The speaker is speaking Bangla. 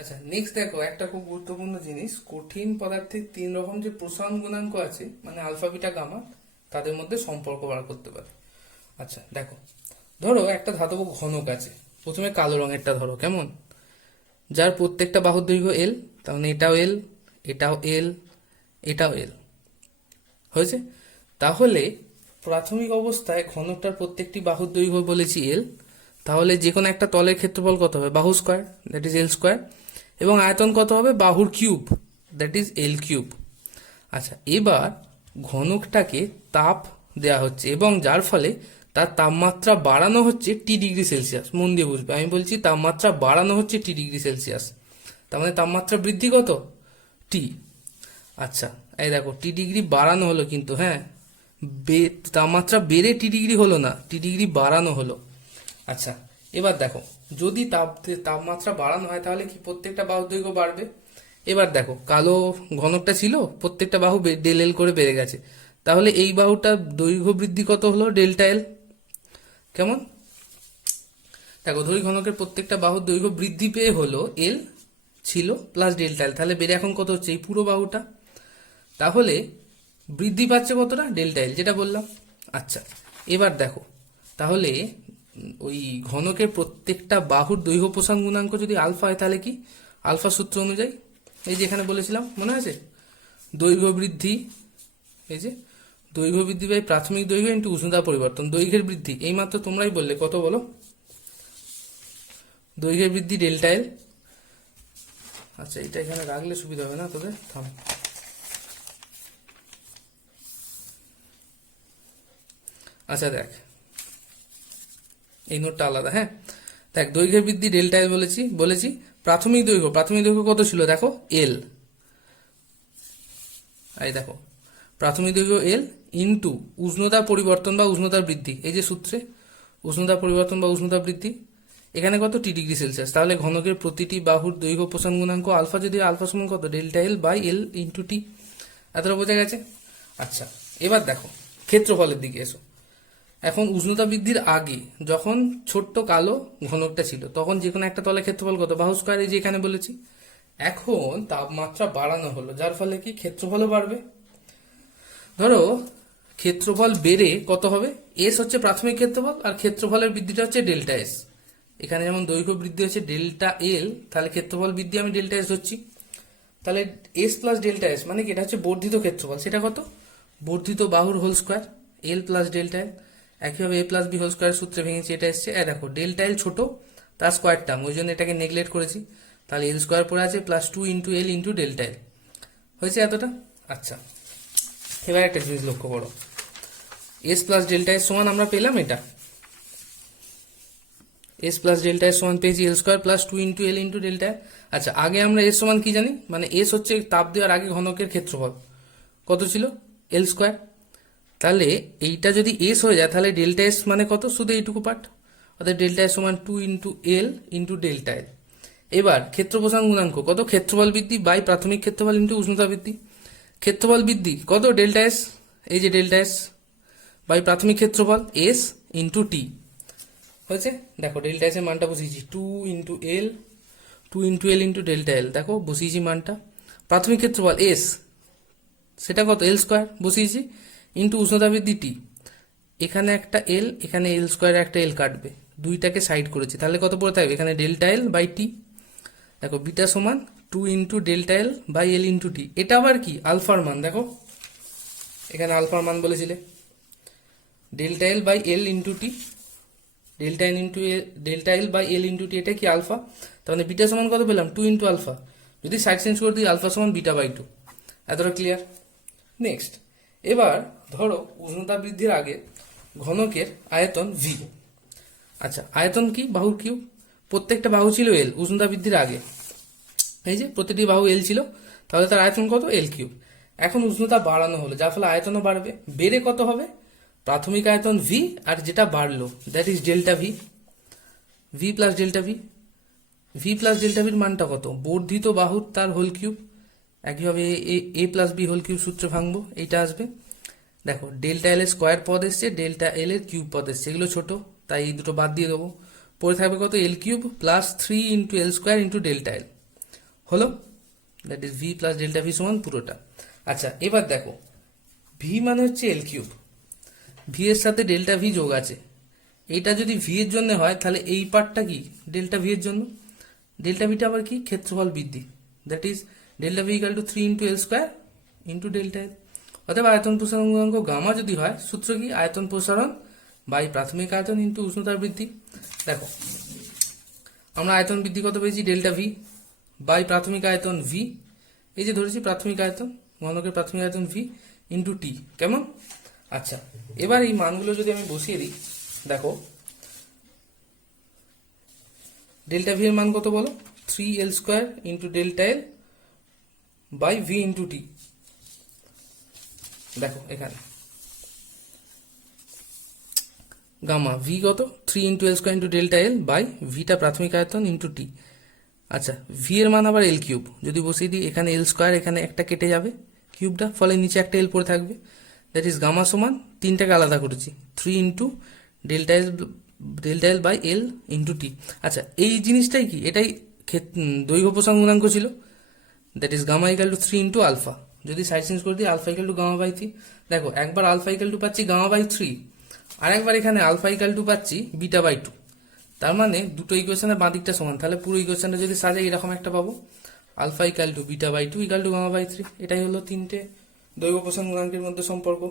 আচ্ছা, নেক্সট দেখো একটা খুব গুরুত্বপূর্ণ জিনিস, কঠিন পদার্থের তিন রকম যে প্রসারণ গুণাঙ্ক আছে মানে আলফা বিটা গামা, তাদের মধ্যে সম্পর্ক বার করতে পারে। আচ্ছা দেখো, ধরো একটা ধাতব ঘনক আছে, প্রথমে কালো রঙেরটা ধরো, কেমন, যার প্রত্যেকটা বাহুর দৈর্ঘ্য এল, তার মানে এটাও এল, এটাও এল, এটাও এল, হয়েছে। তাহলে প্রাথমিক অবস্থায় ঘনকটার প্রত্যেকটি বাহুর দৈর্ঘ্য বলেছি এল, তাহলে যে কোনো একটা তলের ক্ষেত্রফল কত হবে, বাহু square, that is L square, এবং আয়তন কত হবে, বাহুর cube, that is L cube. আচ্ছা, এবার ঘনকটাকে তাপ দেওয়া হচ্ছে এবং যার ফলে তার তাপমাত্রা বাড়ানো হচ্ছে টি ডিগ্রি সেলসিয়াস। মন দিয়ে বুঝবে, আমি বলছি তাপমাত্রা বাড়ানো হচ্ছে টি ডিগ্রি সেলসিয়াস, তার মানে তাপমাত্রা বৃদ্ধি কত, টি। আচ্ছা, এই দেখো টি ডিগ্রি বাড়ানো হলো, কিন্তু হ্যাঁ, তাপমাত্রা বেড়ে টি ডিগ্রি হলো না, টি ডিগ্রি বাড়ানো হলো। আচ্ছা, এবার দেখো, যদি তাপমাত্রা বাড়ানো হয় তাহলে কি প্রত্যেকটা বাহুর দৈর্ঘ্য বাড়বে। এবার দেখো, কালো ঘনকটা ছিল, প্রত্যেকটা বাহু ডেল এল করে বেড়ে গেছে, তাহলে এই বাহুটার দৈর্ঘ্য বৃদ্ধি কত হলো, ডেল্টা এল। কেমন, দেখো ধরি ঘনকের প্রত্যেকটা বাহুর দৈর্ঘ্য বৃদ্ধি পেয়ে হলো এল ছিল প্লাস ডেল্টা এল, তাহলে বেড়ে এখন কত হচ্ছে, এই পুরো বাহুটা, তাহলে বৃদ্ধি পাচ্ছে কতটা, ডেল্টা এল, যেটা বললাম। আচ্ছা, এবার দেখো, তাহলে ওই ঘনকের প্রত্যেকটা বাহুর দৈর্ঘ্য প্রসারণ গুণাঙ্ক যদি আলফা হয়, তাহলে কি, আলফা সূত্র অনুযায়ী, এই যে এখানে বলেছিলাম মনে আছে, দৈর্ঘ্য বৃদ্ধি, এই যে দৈর্ঘ্য বৃদ্ধি বাই প্রাথমিক দৈর্ঘ্য ইন্টু উষ্ণতা পরিবর্তন, দৈর্ঘ্যের বৃদ্ধি, এইমাত্র তোমরাই বললে কত বলো, দৈর্ঘ্যের বৃদ্ধি ডেল্টা এল। আচ্ছা, এটা এখানে রাখলে সুবিধা হবে না তোদের, থাম। আচ্ছা দেখ, এই নোটটা আলাদা, হ্যাঁ, দেখ দৈর্ঘ্যের বৃদ্ধি ডেল্টা এল বলেছি প্রাথমিক দৈর্ঘ্য কত ছিল, দেখো এল, এই দেখো প্রাথমিক দৈর্ঘ্য এল ইন্টু উষ্ণতা পরিবর্তন বা উষ্ণতা বৃদ্ধি, এই যে সূত্রে উষ্ণতা পরিবর্তন বা উষ্ণতা বৃদ্ধি, এখানে কত, টি ডিগ্রি সেলসিয়াস, তাহলে ঘনকের প্রতিটি বাহুর দৈর্ঘ্য প্রসারণ গুণাঙ্ক আলফা, যদি আলফা সমান কত, delta L by L into T. এতটা বোঝা গেছে। আচ্ছা, এবার দেখো ক্ষেত্রফলের দিকে এসো। এখন উষ্ণতা বৃদ্ধির আগে যখন ছোট্ট কালো ঘনকটা ছিল, তখন যে কোনো একটা তলের ক্ষেত্রফল কত, বাহু স্কয়ার, এই যে এখানে বলেছি। এখন তাপমাত্রা বাড়ানো হলো, যার ফলে কি ক্ষেত্রফলও বাড়বে। ধরো ক্ষেত্রফল বেড়ে কত হবে, এস হচ্ছে প্রাথমিক ক্ষেত্রফল, আর ক্ষেত্রফলের বৃদ্ধিটা হচ্ছে ডেল্টা এস। এখানে যেমন দৈর্ঘ্য বৃদ্ধি হচ্ছে ডেল্টা এল, তাহলে ক্ষেত্রফল বৃদ্ধি আমি ডেল্টা এস ধরছি। তাহলে এস প্লাস ডেল্টা এস মানে কি, এটা হচ্ছে বর্ধিত ক্ষেত্রফল, সেটা কত, বর্ধিত বাহুর হোল স্কোয়ার, এল প্লাস ডেল্টা এল। একইভাবে এ প্লাস বি হোল স্কোয়ার সূত্রে ভেঙেছি, এটা এসছে, দেখো ডেল্টা এল ছোট, তার স্কোয়ার টার্ম, ওই জন্য এটাকে নেগলেক্ট করেছি, তাহলে এল স্কোয়ার পড়ে আছে plus two into L into delta এল, হয়েছে এতটা। আচ্ছা, এবার একটা জিনিস লক্ষ্য করো, এস প্লাস ডেল্টা এস সমান আমরা পেলাম এটা, এস প্লাস ডেল্টা এস সমান পেয়েছি এল square plus two into L into delta. আচ্ছা, আগে আমরা এস সমান কি জানি, মানে এস হচ্ছে তাপ দেওয়ার আগে ঘনকের ক্ষেত্রফল কত ছিল, এল স্কোয়ার। তাহলে এইটা যদি এস হয়ে যায়, তাহলে ডেল্টা এস মানে কত, শুধু এইটুকু পার্ট, অর্থাৎ ডেল্টা এস সমান two into L into delta এল। এবার ক্ষেত্র প্রসারণ গুণাঙ্ক কত, ক্ষেত্রফল বৃদ্ধি বাই প্রাথমিক ক্ষেত্রফল ইন্টু উষ্ণতা বৃদ্ধি। ক্ষেত্রফল বৃদ্ধি কত, ডেল্টা এস, এই যে ডেল্টা এস বাই প্রাথমিক ক্ষেত্রফল এস ইন্টু টি, হয়েছে। দেখো ডেল্টা এস এর মানটা বসিয়েছি two into L into delta এল, দেখো বসিয়েছি মানটা, প্রাথমিক ক্ষেত্রফল এস, সেটা কত, এল স্কোয়ার বসিয়েছি, ইন্টু উষ্ণতা বৃদ্ধি টি, এখানে একটা এল, এখানে এল স্কোয়ার একটা এল কাটবে, দুইটাকে সাইড করেছি, তাহলে কত পড়ে থাকবে, এখানে ডেল্টা এল বাই টি। দেখো বিটা সমান two into delta L by L into T, এটা আবার কি, আলফার মান, দেখো এখানে আলফার মান বলেছিলে, delta L by L into T, delta L by L into T, এটা কি আলফা, তাহলে বিটা সমান কত পেলাম, টু ইন্টু আলফা, যদি সাইড চেঞ্জ করে দিই আলফা সমান বিটা বাই টু। এতটা ক্লিয়ার। নেক্সট, এবার ধরো উষ্ণতা বৃদ্ধির আগে ঘনকের আয়তন ভি। আচ্ছা, আয়তন কি, বাহুর কিউব, প্রত্যেকটা বাহু ছিল এল উষ্ণতা বৃদ্ধির আগে, এই যে প্রতিটি বাহু এল ছিল, তাহলে তার আয়তন কত, এল কিউব। এখন উষ্ণতা বাড়ানো হলো, যার ফলে আয়তনও বাড়বে, বেড়ে কত হবে, প্রাথমিক আয়তন ভি, আর যেটা বাড়লো that is delta V, V plus delta V. V plus delta ভির মানটা কত, বর্ধিত বাহুর তার হোল কিউব, একইভাবে এ প্লাস বি হোল কিউব সূত্রে ভাঙবো, এইটা আসবে। দেখো ডেল্টা এল এর স্কোয়ার পদ এসছে, ডেল্টা এল এর কিউব পদ এসছে, এগুলো ছোট, তাই এই দুটো বাদ দিয়ে দেবো, পরে থাকবে কত, এল cube plus three into L square into delta এল। হলো, that is V plus delta V সমান পুরোটা। আচ্ছা এবার দেখো, ভি মানে হচ্ছে এল কিউব, ভি এর সাথে ডেল্টা ভি যোগ আছে, এইটা যদি ভি এর জন্য হয় তাহলে এই পার্টটা কি ডেল্টা ভি এর জন্য, ডেল্টা ভিটা আবার কি ক্ষেত্রফল বৃদ্ধি, that is delta V equal to 3 into L square into delta এল। অতএব আয়তন প্রসারণ গুণাঙ্ক গামা যদি হয়, সূত্র কি আয়তন প্রসারণ বাই প্রাথমিক আয়তন ইন্টু উষ্ণতার বৃদ্ধি। দেখো আমরা আয়তন বৃদ্ধি কত পেয়েছি, ডেল্টা ভি বাই প্রাথমিক আয়তন ভি, এই যে ধরেছি প্রাথমিক আয়তন, ঘনকের প্রাথমিক আয়তন ভি ইন্টু টি, কেমন? আচ্ছা এবার এই মানগুলো যদি আমি বসিয়ে দিই, দেখো ডেল্টা ভি এর মান কত বলো, 3 L square into delta L by V into T. দেখো এখানে গামা ভি কত, 3 into L square into delta L by ভিটা প্রাথমিক আয়তন ইন্টু টি। আচ্ছা ভি এর মান আবার এল কিউব, যদি বসিয়ে দিই এখানে এল স্কোয়ার, এখানে একটা কেটে যাবে কিউবটা, ফলে নিচে একটা এল পড়ে থাকবে, দ্যাট ইজ গামা সমান তিনটাকে আলাদা করেছি 3 into delta L by L into T. আচ্ছা এই জিনিসটাই কি, এটাই দৈর্ঘ্য প্রসারণ গুণাঙ্ক ছিল, that is gamma equal to 3 into alpha, যদি সাইড চেঞ্জ করে দিই alpha equal to gamma by 3। দেখো একবার আলফা ইকাল টু পাচ্ছি গামা বাই 3, আর একবার এখানে আলফা ইকাল টু পাচ্ছি বিটা বাই 2, তার মানে দুটো ইকুয়েশনের বাঁ দিকটা সমান, তাহলে পুরো ইকুয়েশনটা যদি সাজাই এরকম একটা পাবো, alpha equal to beta by 2 equal to gamma by 3। এটাই হলো তিনটে দৈর্ঘ্য প্রসারণ গুণাঙ্কের মধ্যে সম্পর্ক।